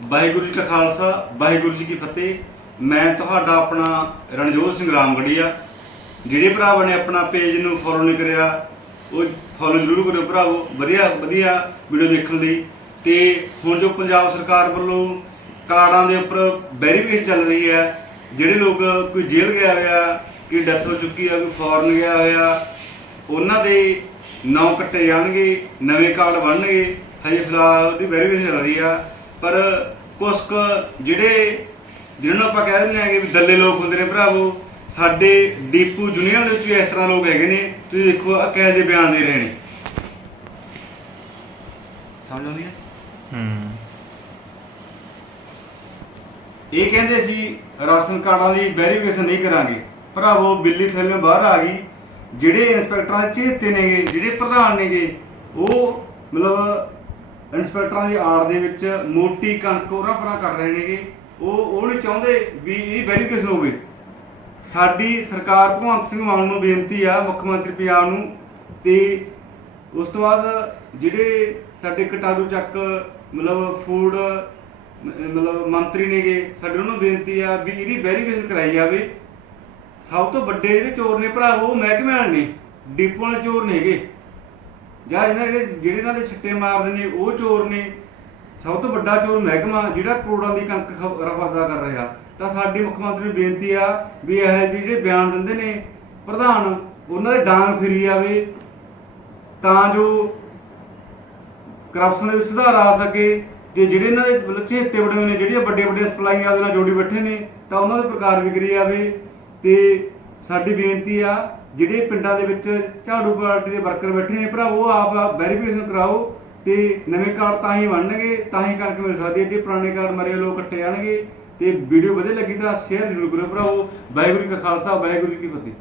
ਵਾਹਿਗੁਰੂ ਜੀ ਕਾ ਖਾਲਸਾ, ਵਾਹਿਗੁਰੂ ਜੀ ਕੀ ਫਤਿਹ। ਮੈਂ ਤੁਹਾਡਾ ਆਪਣਾ ਰਣਜੋਤ ਸਿੰਘ ਰਾਮਗੜੀਆ, ਜਿਹੜੇ ਭਰਾਵਾਂ ਨੇ ਆਪਣਾ ਪੇਜ ਨੂੰ ਫੋਲੋ ਨਹੀਂ ਕਰਿਆ, ਉਹ ਫੋਲੋ ਜ਼ਰੂਰ ਕਰਿਓ ਭਰਾਵੋ, ਵਧੀਆ ਵਧੀਆ ਵੀਡੀਓ ਦੇਖਣ ਲਈ। ਤੇ ਹੁਣ ਜੋ ਪੰਜਾਬ ਸਰਕਾਰ ਵੱਲੋਂ ਕਾਰਡਾਂ ਦੇ ਉੱਪਰ ਵੈਰੀਫਿਕੇਸ਼ਨ ਚੱਲ ਰਹੀ ਹੈ, ਜਿਹੜੇ ਲੋਕ ਕੋਈ ਜੇਲ੍ਹ ਗਿਆ ਹੋਇਆ ਕਿ ਡੈਥ ਹੋ ਚੁੱਕੀ ਆ, ਕੋਈ ਫੋਰਨ ਗਿਆ ਹੋਇਆ, ਉਹਨਾਂ ਦੇ ਨਾਂ ਕੱਟੇ ਜਾਣਗੇ, ਨਵੇਂ ਕਾਰਡ ਬਣਨਗੇ। ਹਜੇ ਫਿਲਹਾਲ ਉਹਦੀ ਵੈਰੀਫਿਕੇਸ਼ਨ ਚੱਲ ਰਹੀ ਆ। ਪਰ ਕੁਝ ਕੁ ਜਿਹੜੇ ਜਿਹਨਾਂ ਨੂੰ ਆਪਾਂ ਕਹਿ ਦਿੰਦੇ ਆਂਗੇ ਵੀ ਦੱਲੇ ਲੋਕ ਹੁੰਦੇ ਨੇ ਭਰਾਵੋ ਸਾਡੇ ਡੀਪੂ ਜੁਨੀਅਰ ਦੇ ਵਿੱਚ ਵੀ ਇਸ ਤਰ੍ਹਾਂ ਲੋਕ ਹੈਗੇ ਨੇ ਤੁਸੀਂ ਦੇਖੋ ਆ ਕਿਹੋ ਜਿਹੇ ਬਿਆਨ ਦੇ ਰਹੇ ਨੇ। ਸਮਝ ਆਉਂਦੀ ਹੈ ਹੂੰ। ਇਹ ਕਹਿੰਦੇ ਸੀ ਰਾਸ਼ਨ ਕਾਰਡਾਂ ਦੀ ਵੈਰੀਫਿਕੇਸ਼ਨ ਨਹੀਂ ਕਰਾਂਗੇ। ਭਰਾਵੋ ਬਿੱਲੀ ਥੱਲੇ ਬਾਹਰ ਆ ਗਈ। ਜਿਹੜੇ ਇੰਸਪੈਕਟਰਾਂ ਦੇ ਚੇਤੇ ਨੇਗੇ ਜਿਹੜੇ ਪ੍ਰਧਾਨ ਨੇਗੇ ਉਹ ਮਤਲਬ ਇੰਸਪੈਕਟਰਾਂ ਦੀ ਆੜ ਦੇ ਵਿੱਚ ਮੋਟੀ ਕਣਕ ਉਰਾ ਪਰਾਂ ਕਰ ਰਹੇ ਨੇਗੇ। ਉਹ ਉਹ ਨਹੀਂ ਚਾਹੁੰਦੇ ਵੀ ਇਹ ਵੈਰੀਫਿਕੇਸ਼ਨ ਹੋਵੇ। ਸਾਡੀ ਸਰਕਾਰ ਭਗਵੰਤ ਸਿੰਘ ਮਾਨ ਨੂੰ ਬੇਨਤੀ ਆ ਮੁੱਖ ਮੰਤਰੀ ਪੰਜਾਬ ਨੂੰ ਤੇ ਉਸ ਤੋਂ ਬਾਅਦ ਜਿਹੜੇ ਸਾਡੇ ਕਟਾਰੂ ਚੱਕ, ਮਤਲਬ ਫੂਡ ਮਤਲਬ ਮੰਤਰੀ ਨੇਗੇ, ਸਾਡੇ ਉਹਨਾਂ ਨੂੰ ਬੇਨਤੀ ਆ ਵੀ ਇਹਦੀ ਵੈਰੀਫਿਕੇਸ਼ਨ ਕਰਾਈ ਜਾਵੇ। ਸਭ ਤੋਂ ਵੱਡੇ ਜਿਹੜੇ ਚੋਰ ਨੇ ਭਰਾ, ਉਹ ਮਹਿਕਮੇ ਵਾਲੇ ਨੇ। ਡਿਪੂ ਵਾਲੇ ਚੋਰ ਨੇਗੇ। ਜਾਂ ਇਹਨਾਂ ਜਿਹੜੇ ਜਿਹੜੇ ਇਹਨਾਂ ਦੇ ਛਿੱਟੇ ਮਾਰਦੇ ਨੇ, ਉਹ ਚੋਰ ਨੇ, ਸਭ ਤੋਂ ਵੱਡਾ ਚੋਰ ਮਹਿਕਮਾ ਜਿਹੜਾ ਕਰੋੜਾਂ ਦੀ ਕਣਕ ਰਫਾਦਾ ਕਰ ਰਿਹਾ। ਤਾਂ ਸਾਡੀ ਮੁੱਖ ਮੰਤਰੀ ਨੂੰ ਬੇਨਤੀ ਆ ਵੀ ਇਹ ਜਿਹੜੇ ਬਿਆਨ ਦਿੰਦੇ ਨੇ, ਪ੍ਰਧਾਨ, ਉਹਨਾਂ ਦੇ ਡਾਂਗ ਫਿਰੀ ਜਾਵੇ, ਤਾਂ ਜੋ ਕਰਪਸ਼ਨ ਦੇ ਵਿੱਚ ਸੁਧਾਰ ਆ ਸਕੇ। ਤੇ ਜਿਹੜੇ ਇਹਨਾਂ ਦੇ ਬੱਚੇ ਹਿੱਤੇ ਬੜੇ ਨੇ, ਜਿਹੜੀਆਂ ਵੱਡੀਆਂ ਵੱਡੀਆਂ ਸਪਲਾਈਆਂ ਉਹਦੇ ਨਾਲ ਜੋੜੀ ਬੈਠੇ ਨੇ, ਤਾਂ ਉਹਨਾਂ ਦੇ ਪ੍ਰਕਾਰ ਵੀ ਕਰੀ ਜਾਵੇ ਤੇ ਸਾਡੀ ਬੇਨਤੀ ਆ, ਜਿਹੜੇ ਪਿੰਡਾਂ ਦੇ ਵਿੱਚ ਝਾੜੂ ਪਾਰਟੀ ਦੇ ਵਰਕਰ ਬੈਠੇ ਨੇ ਭਰਾਵੋ ਆਪ ਵੈਰੀਫਿਕੇਸ਼ਨ ਕਰਾਓ ਤੇ ਨਵੇਂ ਕਾਰਡ ਤਾਂ ਹੀ ਬਣਨਗੇ, ਤਾਂ ਹੀ ਕਣਕ ਮਿਲ ਸਕਦੀ ਹੈ ਜੇ ਪੁਰਾਣੇ ਕਾਰਡ ਮਰੇ ਲੋਕ ਕੱਟੇ ਜਾਣਗੇ ਤੇ ਵੀਡੀਓ ਵਧੀਆ ਲੱਗੀ ਤਾਂ ਸ਼ੇਅਰ ਜ਼ਰੂਰ ਕਰੋ ਭਰਾਵੋ। ਵਾਹਿਗੁਰੂ ਜੀ ਕਾ ਖਾਲਸਾ, ਵਾਹਿਗੁਰੂ ਜੀ ਕੀ ਫਤਿਹ।